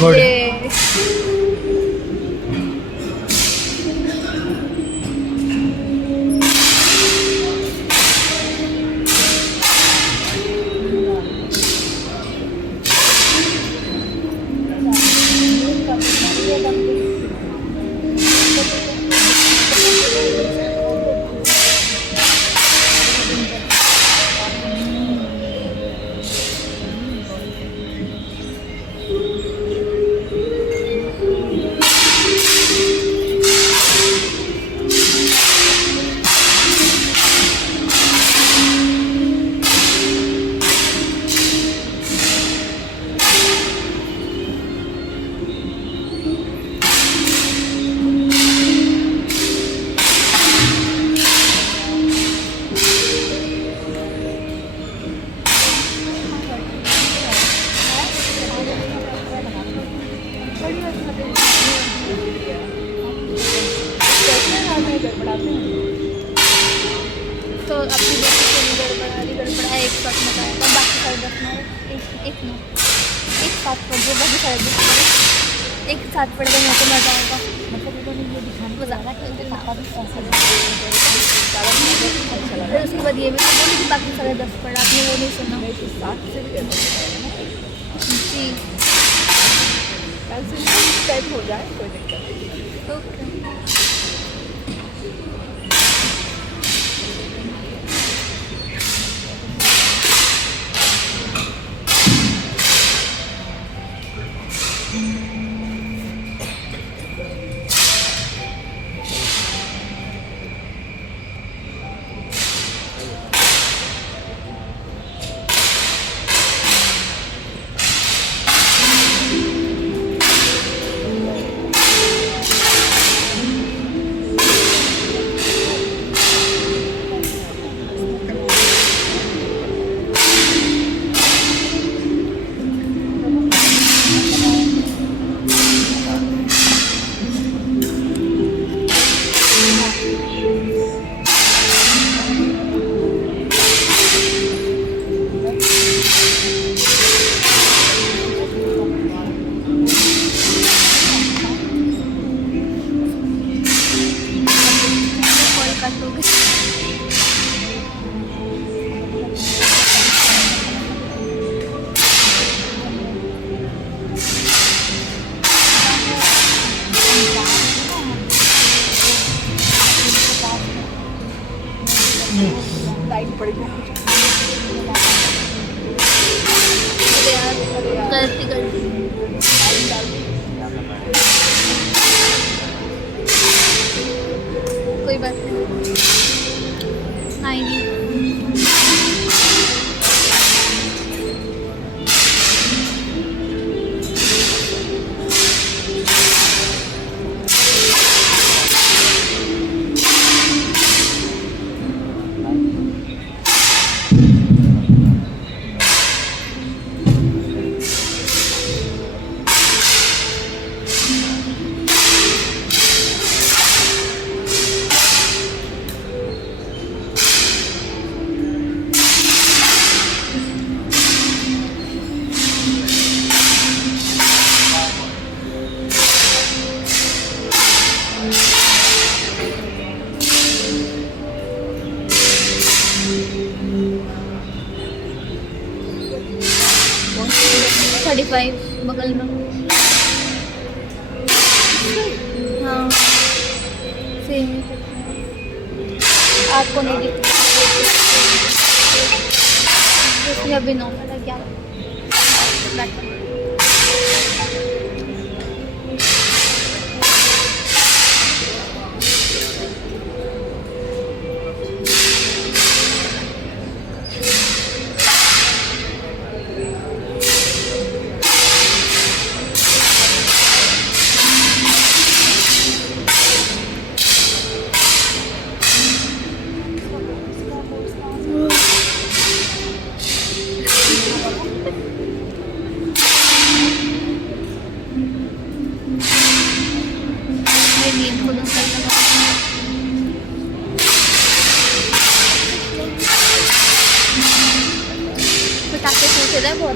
गुड। ये तो अपनी गड़बड़ा एक साथ में आएगा, बाकी सारे 10 में एक साथ पढ़ दो, बाकी सारे 10 एक साथ पढ़ देंगे तो मज़ा आएगा। फिर उसके बाद ये भी तो बोली कि बाकी सारे 10 पढ़ा, आपने वो नहीं सुना जी। टाइप हो जाए कोई दिक्कत नहीं। ओके। टाइम पड़ेगा। गलती कोई बात नहीं, आएगी। बगल में। हाँ सेम आपको नहीं दिख उसमें अभी नॉर्मल है क्या बैठा। राकेश ने खेला है बहुत